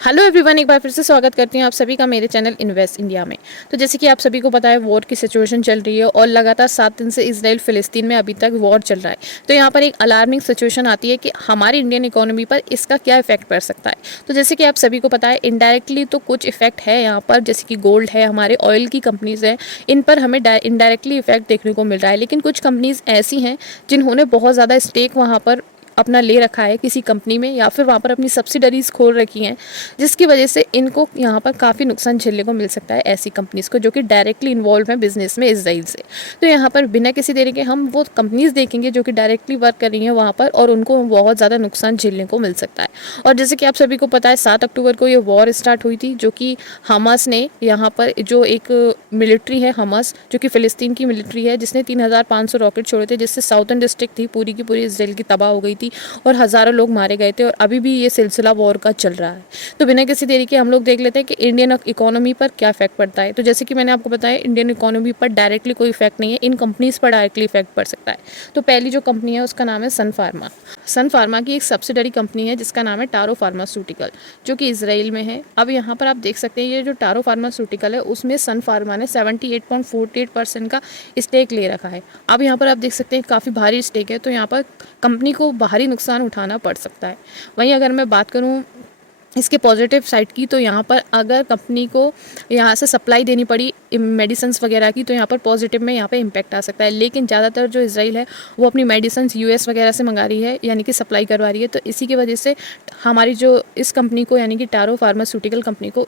Hello everyone, एक बार फिर से स्वागत करती हूँ आप सभी का मेरे चैनल इन्वेस्ट इंडिया में। तो जैसे कि आप सभी को पता है, वॉर की सिचुएशन चल रही है और लगातार 7 दिन से इसराइल फिलिस्तीन में अभी तक वॉर चल रहा है। तो यहाँ पर एक अलार्मिंग सिचुएशन आती है कि हमारी इंडियन इकोनॉमी पर इसका क्या इफेक्ट पड़ सकता है। तो जैसे कि आप सभी को पता है, इनडायरेक्टली तो कुछ इफेक्ट है यहाँ पर, जैसे कि गोल्ड है, हमारे ऑयल की कंपनीज हैं, इन पर हमें इनडायरेक्टली इफेक्ट देखने को मिल रहा है। लेकिन कुछ कंपनीज ऐसी हैं जिन्होंने बहुत ज़्यादा स्टेक वहाँ पर अपना ले रखा है किसी कंपनी में, या फिर वहाँ पर अपनी सब्सिडरीज खोल रखी हैं, जिसकी वजह से इनको यहाँ पर काफ़ी नुकसान झेलने को मिल सकता है ऐसी कंपनीज को जो कि डायरेक्टली इन्वॉल्व हैं बिजनेस में इसराइल से। तो यहाँ पर बिना किसी देरी के हम वो कंपनीज देखेंगे जो कि डायरेक्टली वर्क कर रही हैं वहाँ पर, और उनको बहुत ज़्यादा नुकसान झेलने को मिल सकता है। और जैसे कि आप सभी को पता है, 7 अक्टूबर को ये वॉर स्टार्ट हुई थी, जो कि हमास ने यहाँ पर जो एक मिलिट्री है, हमास जो कि फ़िलिस्तीन की मिलिट्री है, जिसने 3,500 रॉकेट छोड़े थे, जिससे साउथर्न डिस्ट्रिक्ट थी पूरी की पूरी इसराइल की तबाह हो गई थी और हज़ारों लोग मारे गए थे। और अभी भी ये सिलसिला वॉर का चल रहा है। तो बिना किसी देरी के हम लोग देख लेते हैं कि इंडियन इकोनॉमी पर क्या इफेक्ट पड़ता है। तो जैसे कि मैंने आपको बताया, इंडियन इकोनॉमी पर डायरेक्टली कोई इफेक्ट नहीं है, इन कंपनीज पर डायरेक्टली इफेक्ट पड़ सकता है। तो पहली जो कंपनी है उसका नाम है सन फार्मा। सन फार्मा की एक सब्सिडरी कंपनी है जिसका नाम है टारो फार्मास्यूटिकल, जो कि इसराइल में है। अब यहाँ पर आप देख सकते हैं, ये जो टारो फार्मास्यूटिकल है उसमें सन फार्मा ने 78.48% का स्टेक ले रखा है। अब यहाँ पर आप देख सकते हैं काफ़ी भारी स्टेक है, तो यहाँ पर कंपनी को बाहरी नुकसान उठाना पड़ सकता है। वहीं अगर मैं बात करूँ इसके पॉजिटिव साइड की, तो यहाँ पर अगर कंपनी को यहाँ से सप्लाई देनी पड़ी मेडिसिन्स वगैरह की, तो यहाँ पर पॉजिटिव में यहाँ पे इम्पैक्ट आ सकता है। लेकिन ज़्यादातर जो इसराइल है वो अपनी मेडिसिन्स यूएस वगैरह से मंगा रही है, यानी कि सप्लाई करवा रही है। तो इसी की वजह से हमारी जो इस कंपनी को, यानी कि टारो फार्मास्यूटिकल कंपनी को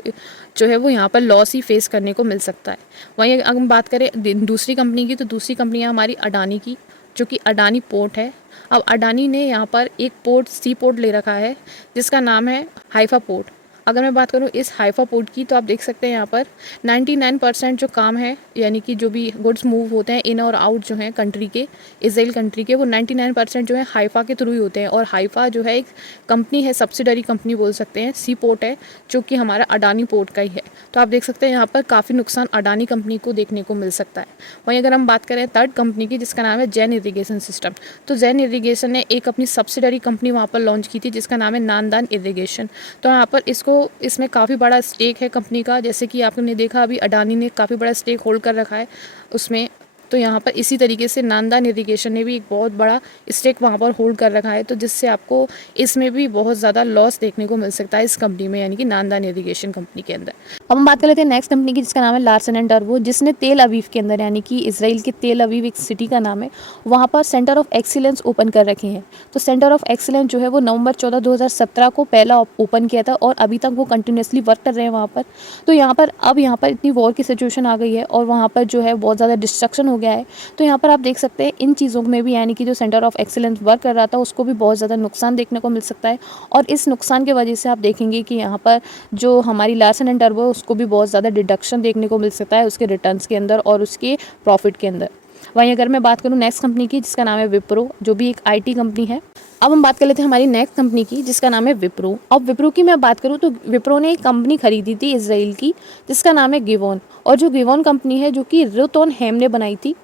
जो है वो यहाँ पर लॉस ही फेस करने को मिल सकता है। वहीं अगर हम बात करें दूसरी कंपनी की, तो दूसरी कंपनी है हमारी अडानी की, जो कि अडानी पोर्ट है। अब अडानी ने यहाँ पर एक पोर्ट, सी पोर्ट ले रखा है जिसका नाम है हाइफा पोर्ट। अगर मैं बात करूँ इस हाइफा पोर्ट की, तो आप देख सकते हैं यहाँ पर 99% जो काम है, यानी कि जो भी गुड्स मूव होते हैं इन और आउट जो हैं कंट्री के, इसराइल कंट्री के, वो 99% जो है हाइफा के थ्रू ही होते हैं। और हाइफा जो है एक कंपनी है, सब्सिडरी कंपनी बोल सकते हैं, सी पोर्ट है, जो कि हमारा अडानी पोर्ट का ही है। तो आप देख सकते हैं यहाँ पर काफ़ी नुकसान अडानी कंपनी को देखने को मिल सकता है। वहीं अगर हम बात करें थर्ड कंपनी की, जिसका नाम है जैन इरीगेशन सिस्टम, तो जैन इरीगेशन ने एक अपनी सब्सिडरी कंपनी वहाँ पर लॉन्च की थी जिसका नाम है नांदान इरीगेशन। तो यहाँ पर इसमें काफ़ी बड़ा स्टेक है कंपनी का, जैसे कि आपने देखा अभी अडानी ने काफ़ी बड़ा स्टेक होल्ड कर रखा है उसमें। तो यहाँ पर इसी तरीके से नांदान इरीगेशन ने भी एक बहुत बड़ा स्टेक वहाँ पर होल्ड कर रखा है, तो जिससे आपको इसमें भी बहुत ज़्यादा लॉस देखने को मिल सकता है इस कंपनी में, यानी कि नांदान इरीगेशन कंपनी के अंदर। अब हम बात कर लेते हैं नेक्स्ट कंपनी की, जिसका नाम है लार्सन एंड टर्बो, जिसने तेल अवीव के अंदर, यानी कि इसराइल के तेल अवीव एक सिटी का नाम है, वहाँ पर सेंटर ऑफ एक्सीलेंस ओपन कर रखे हैं। तो सेंटर ऑफ एक्सीलेंस जो है वो नवंबर 14 2017 को पहला ओपन किया था और अभी तक वो कंटिन्यूसली वर्क कर रहे हैं वहाँ पर। तो यहाँ पर इतनी वॉर की सिचुएशन आ गई है और वहाँ पर जो है बहुत ज़्यादा डिस्ट्रक्शन हो गया है। तो यहाँ पर आप देख सकते हैं इन चीज़ों में भी, यानी कि जो सेंटर ऑफ एक्सीलेंस वर्क कर रहा था उसको भी बहुत ज़्यादा नुकसान देखने को मिल सकता है। और इस नुकसान की वजह से आप देखेंगे कि यहाँ पर जो हमारी लार्सन एंड टर्बो उसको भी बहुत ज़्यादा डिडक्शन देखने को मिल सकता है उसके रिटर्न्स के अंदर और उसके प्रॉफिट के अंदर। वहीं अगर मैं बात करूँ नेक्स्ट कंपनी की, जिसका नाम है विप्रो, जो भी एक आईटी कंपनी है। अब हम बात कर लेते हैं हमारी नेक्स्ट कंपनी की, जिसका नाम है विप्रो। अब विप्रो की मैं बात करूँ तो विप्रो ने एक कंपनी खरीदी थी इसराइल की, जिसका नाम है गिवॉन। और जो गिवॉन कंपनी है, जो कि रुथ और हेम ने बनाई थी,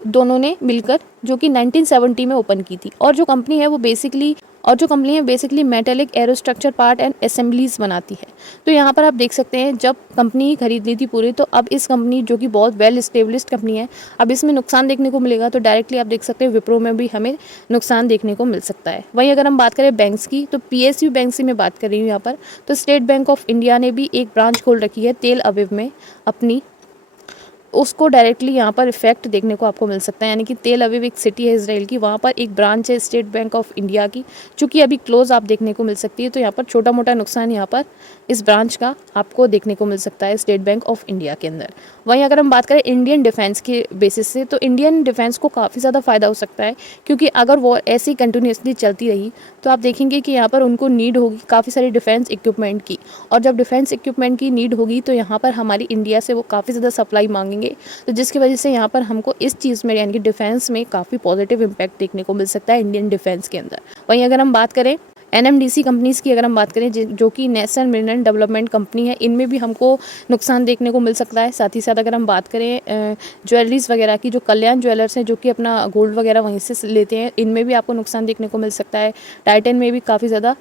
दोनों ने मिलकर, जो कि 1970 में ओपन की थी। और जो कंपनी है basically metallic aerostructure part and assemblies बनाती है। तो यहाँ पर आप देख सकते हैं जब कंपनी खरीद ली थी पूरी, तो अब इस कंपनी, जो कि बहुत वेल स्टेब्लिश्ड कंपनी है, अब इसमें नुकसान देखने को मिलेगा। तो डायरेक्टली आप देख सकते हैं विप्रो में भी हमें नुकसान देखने को मिल सकता है। वहीं अगर हम बात करें बैंक्स की, तो पीएसयू बैंक से मैं बात कर रही हूँ यहाँ पर। तो स्टेट बैंक ऑफ इंडिया ने भी एक ब्रांच खोल रखी है तेल अवीव में अपनी, उसको डायरेक्टली यहाँ पर इफेक्ट देखने को आपको मिल सकता है। यानी कि तेल अवीव एक सिटी है इसराइल की, वहाँ पर एक ब्रांच है स्टेट बैंक ऑफ इंडिया की, जो कि अभी क्लोज आप देखने को मिल सकती है। तो यहाँ पर छोटा मोटा नुकसान यहाँ पर इस ब्रांच का आपको देखने को मिल सकता है स्टेट बैंक ऑफ इंडिया के अंदर। वहीं अगर हम बात करें इंडियन डिफेंस के बेसिस से, तो इंडियन डिफेंस को काफ़ी ज़्यादा फ़ायदा हो सकता है, क्योंकि अगर वो ऐसी कंटिन्यूसली चलती रही तो आप देखेंगे कि यहाँ पर उनको नीड होगी काफ़ी सारी डिफेंस इक्विपमेंट की। और जब डिफेंस इक्विपमेंट की नीड होगी तो यहाँ पर हमारी इंडिया से वो काफ़ी ज़्यादा सप्लाई मांगेंगे, तो जिसकी वजह से यहाँ पर हमको इस चीज़ में, यानी कि डिफेंस में काफ़ी पॉजिटिव इम्पैक्ट देखने को मिल सकता है इंडियन डिफेंस के अंदर। वहीं अगर हम बात करें एनएमडीसी कंपनीज़ की, अगर हम बात करें जो कि नेशनल मिनरल डेवलपमेंट कंपनी है, इनमें भी हमको नुकसान देखने को मिल सकता है। साथ ही साथ अगर हम बात करें ज्वेलरीज वगैरह की, जो कल्याण ज्वेलर्स हैं, जो कि अपना गोल्ड वगैरह वहीं से लेते हैं, इनमें भी आपको नुकसान देखने को मिल सकता है। टाइटन में भी काफ़ी ज़्यादा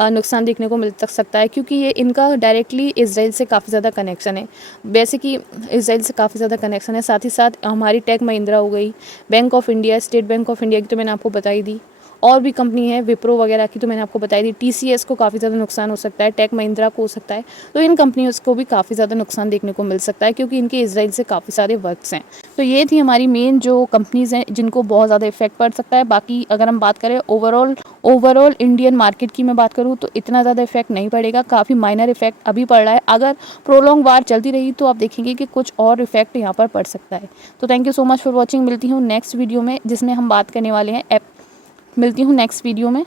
नुकसान देखने को मिल सकता है, क्योंकि ये इनका डायरेक्टली इजराइल से काफ़ी ज़्यादा कनेक्शन है। वैसे कि इजराइल से काफ़ी ज़्यादा कनेक्शन है, साथ ही साथ हमारी टेक महिंद्रा हो गई, bank of India, state bank of India की तो मैंने आपको बताई दी, और भी कंपनी है विप्रो वगैरह की तो मैंने आपको बताई दी। टीसीएस को काफ़ी ज़्यादा नुकसान हो सकता है, टेक महिंद्रा को हो सकता है। तो इन कंपनियों को भी काफ़ी ज़्यादा नुकसान देखने को मिल सकता है, क्योंकि इनके इजराइल से काफ़ी सारे वर्क्स हैं। तो ये थी हमारी मेन जो कंपनीज़ हैं जिनको बहुत ज़्यादा इफेक्ट पड़ सकता है। बाकी अगर हम बात करें ओवरऑल इंडियन मार्केट की मैं बात करूँ तो इतना ज़्यादा इफेक्ट नहीं पड़ेगा, काफ़ी माइनर इफेक्ट अभी पड़ रहा है। अगर प्रोलॉन्ग वार चलती रही तो आप देखेंगे कि कुछ और इफेक्ट यहाँ पर पड़ सकता है। तो thank you so much for watching. मिलती हूँ नेक्स्ट वीडियो में, जिसमें हम बात करने वाले हैं मिलती हूँ नेक्स्ट वीडियो में।